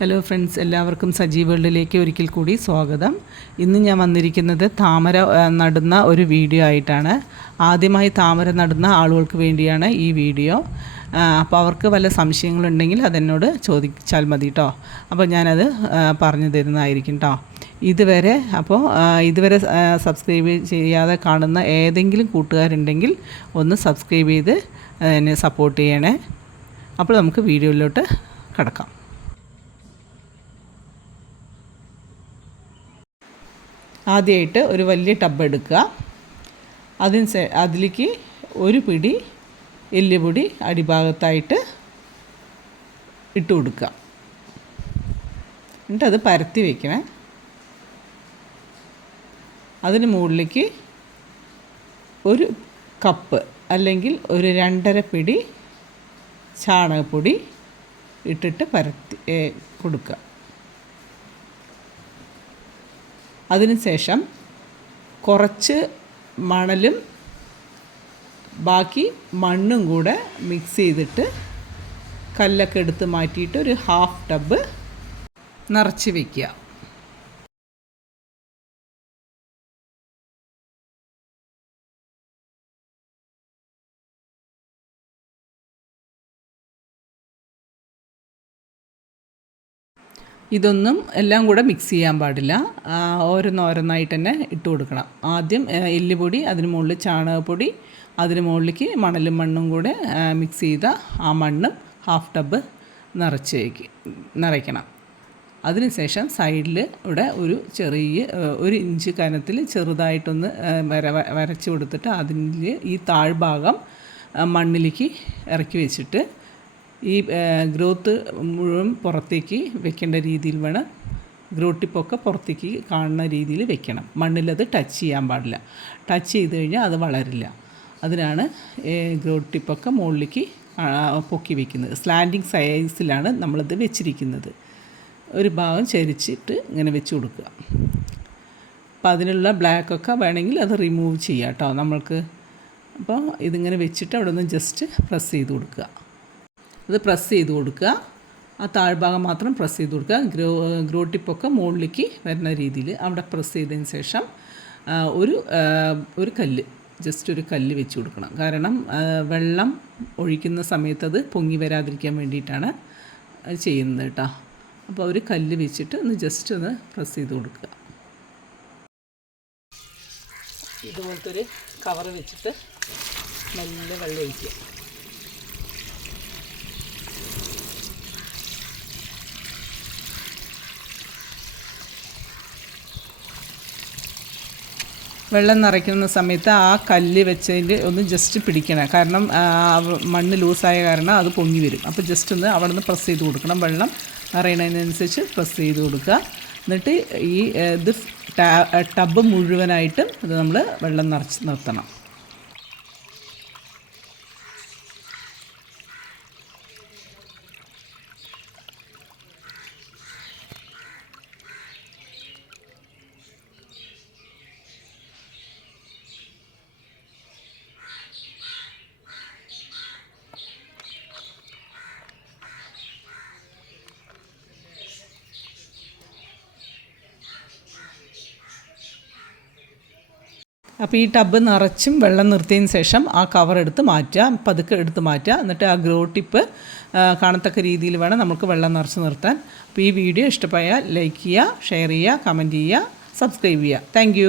Hello friends, എല്ലാവർക്കും സജീവ് വേൾഡിലേക്ക് ഒരിക്കൽ കൂടി സ്വാഗതം. ഇന്ന് ഞാൻ വന്നിരിക്കുന്നത് താമര നടുന്ന ഒരു വീഡിയോ ആയിട്ടാണ്. ആദ്യമായി താമര നടുന്ന ആളുകൾക്ക് വേണ്ടിയാണ് ഈ വീഡിയോ. അപ്പോൾ അവർക്ക് വല്ല സംശയങ്ങളുണ്ടെങ്കിൽ അതെന്നോട് ചോദിച്ചാൽ മതി കേട്ടോ. അപ്പോൾ ഞാനത് പറഞ്ഞു തരുന്നതായിരിക്കും കേട്ടോ. ഇതുവരെ സബ്സ്ക്രൈബ് ചെയ്യാതെ കാണുന്ന ഏതെങ്കിലും കൂട്ടുകാരുണ്ടെങ്കിൽ ഒന്ന് സബ്സ്ക്രൈബ് ചെയ്ത് എന്നെ സപ്പോർട്ട് ചെയ്യണേ. അപ്പോൾ നമുക്ക് വീഡിയോയിലോട്ട് കടക്കാം. ആദ്യമായിട്ട് ഒരു വലിയ ടബ് എടുക്കുക. അതിലേക്ക് ഒരു പിടി എല്ലുപൊടി അടിഭാഗത്തായിട്ട് ഇട്ട് കൊടുക്കുക. എന്നിട്ടത് പരത്തി വയ്ക്കണേ. അതിന് മുകളിലേക്ക് ഒരു കപ്പ് അല്ലെങ്കിൽ ഒരു 2.5 പിടി ചാണകപ്പൊടി ഇട്ടിട്ട് പരത്തി കൊടുക്കുക. അതിനുശേഷം കുറച്ച് മണലും ബാക്കി മണ്ണും കൂടെ മിക്സ് ചെയ്തിട്ട് കല്ലൊക്കെ എടുത്ത് മാറ്റിയിട്ട് ഒരു 1/2 ടബ് നിറച്ച് വയ്ക്കുക. ഇതൊന്നും എല്ലാം കൂടെ മിക്സ് ചെയ്യാൻ പാടില്ല. ഓരോന്നായിട്ട് തന്നെ ഇട്ട് കൊടുക്കണം. ആദ്യം എല്ലുപൊടി, അതിന് മുകളിൽ ചാണകപ്പൊടി, അതിന് മുകളിലേക്ക് മണലും മണ്ണും കൂടെ മിക്സ് ചെയ്ത ആ മണ്ണും 1/2 ടബ് നിറയ്ക്കണം. അതിനുശേഷം സൈഡിൽ ഇവിടെ ഒരു ചെറിയ 1 ഇഞ്ച് കനത്തിൽ ചെറുതായിട്ടൊന്ന് വരച്ച് കൊടുത്തിട്ട് അതിൽ ഈ താഴ്ഭാഗം മണ്ണിലേക്ക് ഇറക്കി വെച്ചിട്ട് ഈ ഗ്രോത്ത് മുഴുവൻ പുറത്തേക്ക് വെക്കേണ്ട രീതിയിൽ വേണം. ഗ്രോത്ത് ടിപ്പൊക്കെ പുറത്തേക്ക് കാണുന്ന രീതിയിൽ വെക്കണം. മണ്ണിലത് ടച്ച് ചെയ്യാൻ പാടില്ല. ടച്ച് ചെയ്ത് കഴിഞ്ഞാൽ അത് വളരില്ല. അതിനാണ് ഗ്രോത്ത് ടിപ്പൊക്കെ മുകളിലേക്ക് പൊക്കി വെക്കുന്നത്. സ്ലാൻഡിങ് സൈസിലാണ് നമ്മളത് വെച്ചിരിക്കുന്നത്. ഒരു ഭാഗം ചരിച്ചിട്ട് ഇങ്ങനെ വെച്ച് കൊടുക്കുക. അപ്പോൾ അതിനുള്ള ബ്ലാക്കൊക്കെ വേണമെങ്കിൽ അത് റിമൂവ് ചെയ്യാം കേട്ടോ നമ്മൾക്ക്. അപ്പോൾ ഇതിങ്ങനെ വെച്ചിട്ട് അവിടെ നിന്ന് ജസ്റ്റ് പ്രസ് ചെയ്ത് കൊടുക്കുക. അത് പ്രസ് ചെയ്ത് കൊടുക്കുക. ആ താഴ്ഭാഗം മാത്രം പ്രസ് ചെയ്ത് കൊടുക്കുക. ഗ്രോ ടിപ്പൊക്കെ മുകളിലേക്ക് വരുന്ന രീതിയിൽ അവിടെ പ്രസ് ചെയ്തതിന് ശേഷം ഒരു കല്ല്, ജസ്റ്റ് ഒരു കല്ല് വെച്ച് കൊടുക്കണം. കാരണം വെള്ളം ഒഴിക്കുന്ന സമയത്ത് അത് പൊങ്ങി വരാതിരിക്കാൻ വേണ്ടിയിട്ടാണ് അത് ചെയ്യുന്നത് കേട്ടോ. അപ്പോൾ ഒരു കല്ല് വെച്ചിട്ട് ജസ്റ്റ് ഒന്ന് പ്രസ് ചെയ്ത് കൊടുക്കുക. ഇതുപോലത്തെ ഒരു കവർ വെച്ചിട്ട് നല്ല വെള്ളം ഒഴിക്കുക. വെള്ളം നിറയ്ക്കുന്ന സമയത്ത് ആ കല്ല് വെച്ചതിൽ ഒന്ന് ജസ്റ്റ് പിടിക്കണം. കാരണം മണ്ണ് ലൂസായ കാരണം അത് പൊങ്ങി വരും. അപ്പോൾ ജസ്റ്റ് ഒന്ന് അവിടെ നിന്ന് പ്രസ് ചെയ്ത് കൊടുക്കണം. വെള്ളം നിറയണതിനനുസരിച്ച് പ്രസ് ചെയ്ത് കൊടുക്കുക. എന്നിട്ട് ഈ ടബ് മുഴുവനായിട്ടും ഇത് നമ്മൾ വെള്ളം നിറച്ച് നിർത്തണം. അപ്പോൾ ഈ ടബ് നിറച്ചും വെള്ളം നിർത്തിയതിന് ശേഷം ആ കവർ എടുത്ത് മാറ്റുക. പതുക്കെ എടുത്ത് മാറ്റുക. എന്നിട്ട് ആ ഗ്രോ ടിപ്പ് കാണത്തക്ക രീതിയിൽ വേണം നമുക്ക് വെള്ളം നിറച്ച് നിർത്താൻ. അപ്പോൾ ഈ വീഡിയോ ഇഷ്ടമായാൽ ലൈക്ക് ചെയ്യുക, ഷെയർ ചെയ്യുക, കമൻറ്റ് ചെയ്യുക, സബ്സ്ക്രൈബ് ചെയ്യുക. താങ്ക്